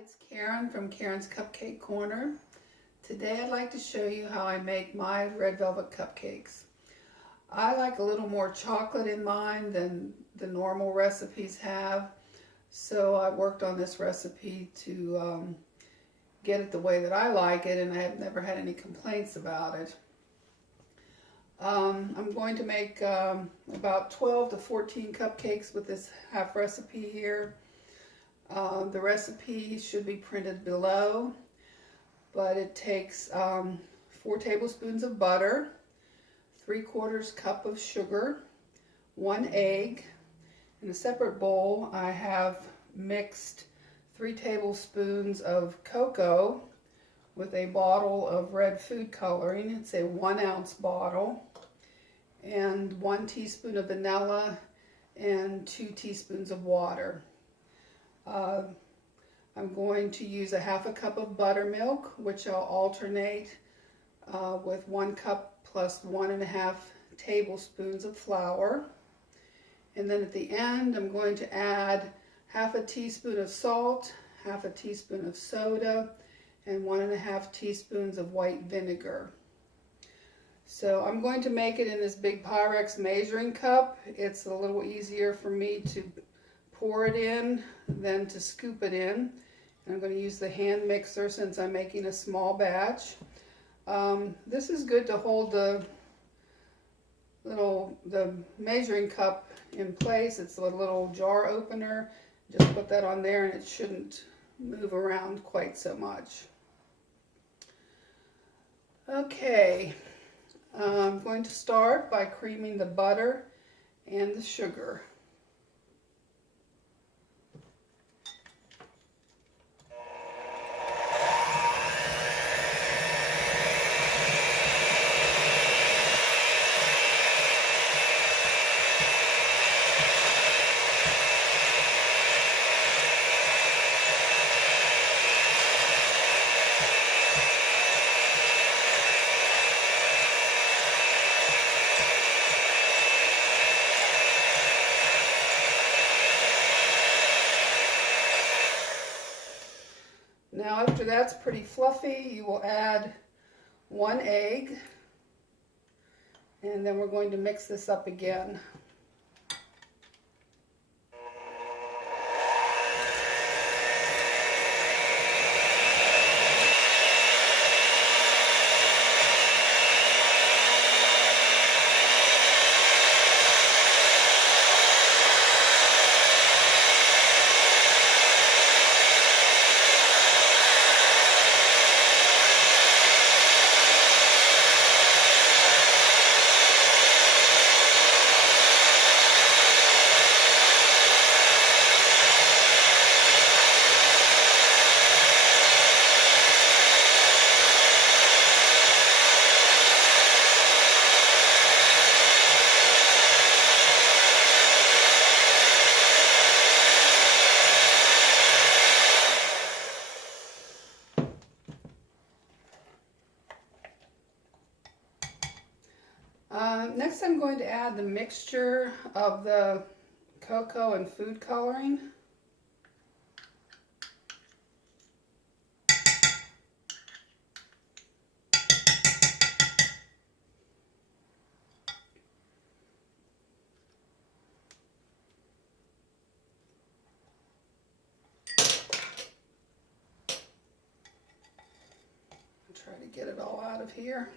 It's Karen from Karen's Cupcake Corner. Today I'd like to show you how I make my red velvet cupcakes. I like a little more chocolate in mine than the normal recipes have, so I worked on this recipe to get it the way that I like it, and I have never had any complaints about it. I'm going to make about 12 to 14 cupcakes with this half recipe here. The recipe should be printed below, but it takes 4 tablespoons of butter, 3/4 cup of sugar, 1 egg. In a separate bowl, I have mixed 3 tablespoons of cocoa with a bottle of red food coloring. It's a 1 ounce bottle, and 1 teaspoon of vanilla and 2 teaspoons of water. I'm going to use a 1/2 cup of buttermilk, which I'll alternate with 1 cup plus 1.5 tablespoons of flour. And then at the end, I'm going to add 1/2 teaspoon of salt, 1/2 teaspoon of soda, and 1.5 teaspoons of white vinegar. So I'm going to make it in this big Pyrex measuring cup. It's a little easier for me to pour it in than to scoop it in. And I'm going to use the hand mixer since I'm making a small batch. This is good to hold the measuring cup in place. It's a little jar opener. Just put that on there and it shouldn't move around quite so much. Okay, I'm going to start by creaming the butter and the sugar. Now after that's pretty fluffy, you will add 1 egg, and then we're going to mix this up again. Next I'm going to add the mixture of the cocoa and food coloring. I'll try to get it all out of here.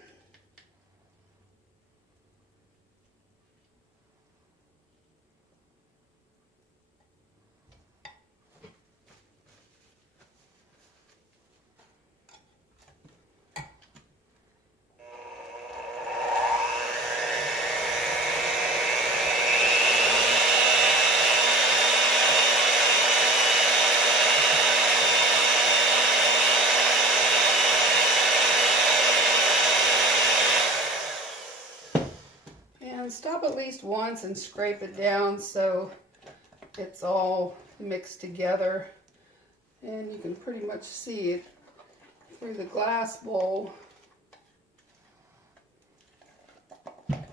And stop at least once and scrape it down so it's all mixed together. And you can pretty much see it through the glass bowl. And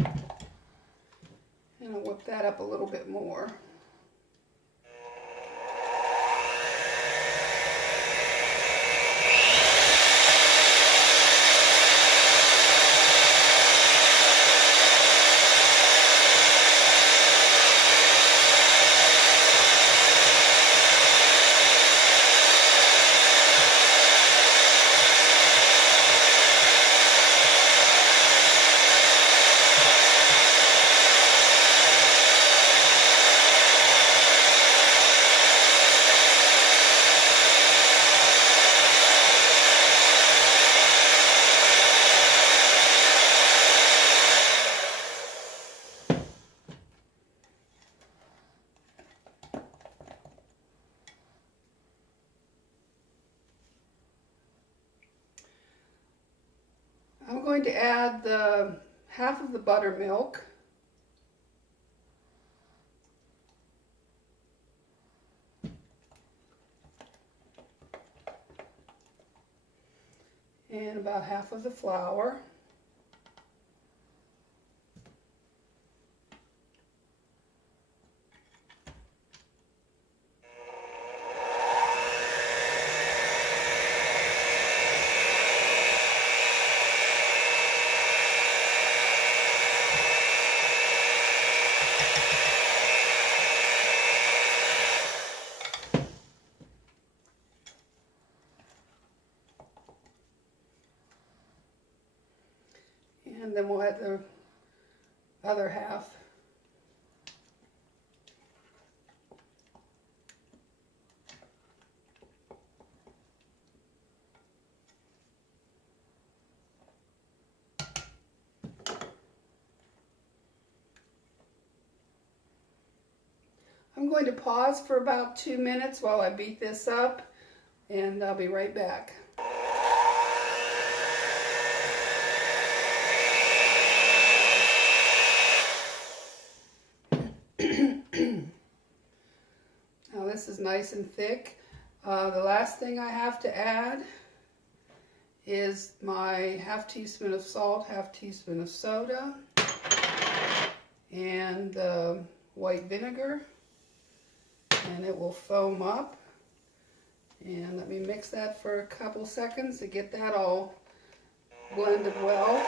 I'll whip that up a little bit more. going to add the half of the buttermilk. And about half of the flour. And then we'll add the other half. I'm going to pause for about 2 minutes while I beat this up, and I'll be right back. Now this is nice and thick. The last thing I have to add is my half teaspoon of salt, half teaspoon of soda, and white vinegar, and it will foam up. And let me mix that for a couple seconds to get that all blended well.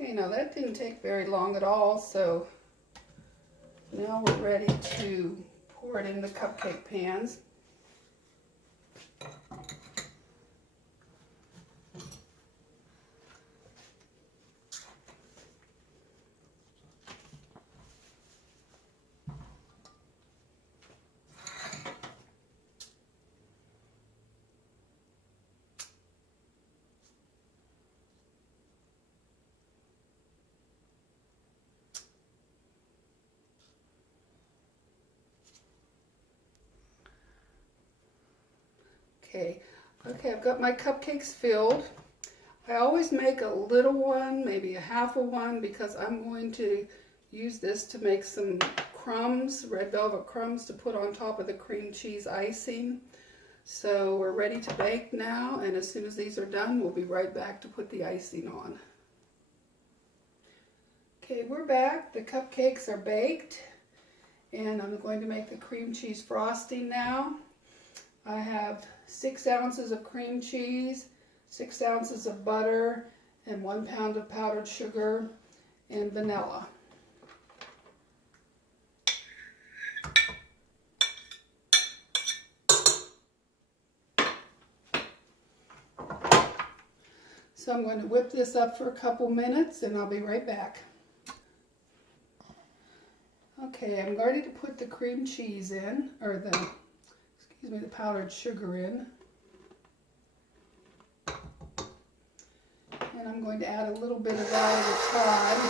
Okay, now that didn't take very long at all, so now we're ready to pour it in the cupcake pans. Okay, I've got my cupcakes filled. I always make a little one, maybe a half of one, because I'm going to use this to make some crumbs, red velvet crumbs, to put on top of the cream cheese icing. So we're ready to bake now, and as soon as these are done, we'll be right back to put the icing on. Okay, we're back. The cupcakes are baked, and I'm going to make the cream cheese frosting now. I have 6 ounces of cream cheese, 6 ounces of butter, and 1 pound of powdered sugar and vanilla. So I'm going to whip this up for a couple minutes, and I'll be right back. Okay, I'm ready to put the cream cheese in, or the powdered sugar in. And I'm going to add a little bit of that at a time.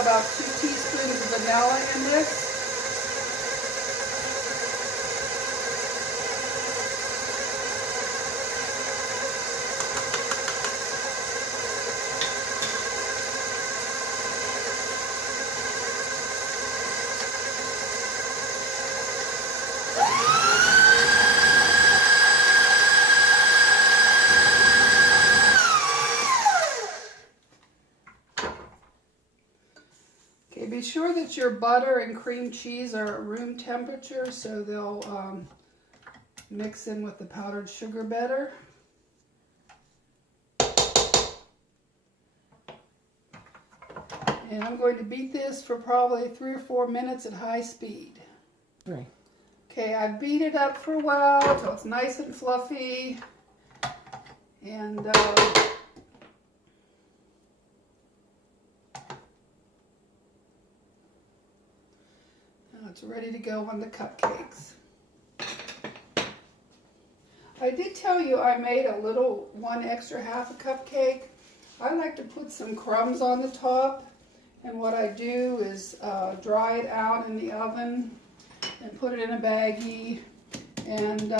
About 2 teaspoons of vanilla in this. sure that your butter and cream cheese are at room temperature so they'll mix in with the powdered sugar better. And I'm going to beat this for probably 3 or 4 minutes at high speed. Right. Okay, I beat it up for a while till it's nice and fluffy. And now it's ready to go on the cupcakes. I did tell you I made a little 1 extra half a cupcake. I like to put some crumbs on the top. And what I do is dry it out in the oven and put it in a baggie and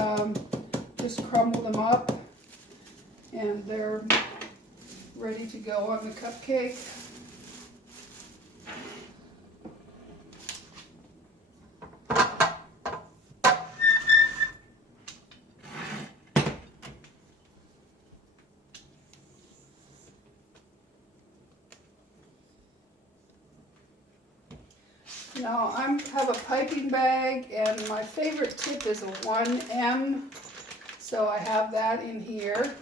just crumble them up. And they're ready to go on the cupcake. Now I have a piping bag, and my favorite tip is a 1M, so I have that in here.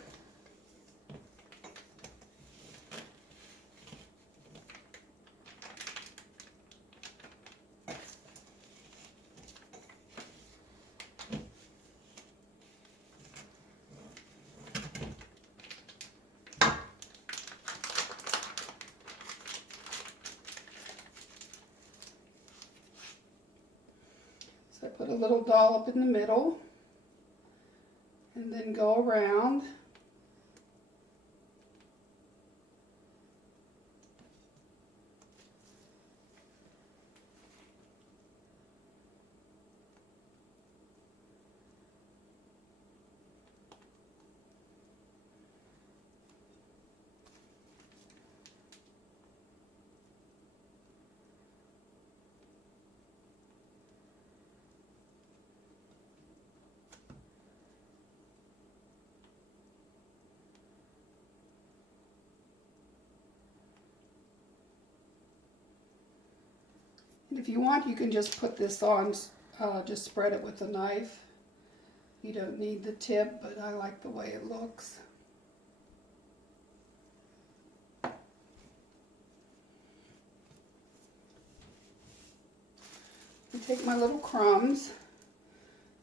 So I put a little dollop in the middle and then go around. And if you want, you can just put this on, just spread it with a knife. You don't need the tip, but I like the way it looks. I take my little crumbs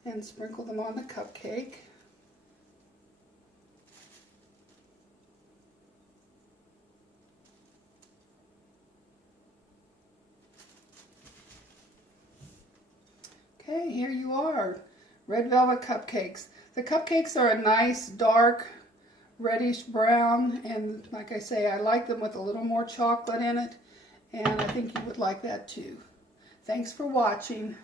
and sprinkle them on the cupcake. Okay, here you are, red velvet cupcakes. The cupcakes are a nice dark reddish brown, and like I say, I like them with a little more chocolate in it, and I think you would like that too. Thanks for watching.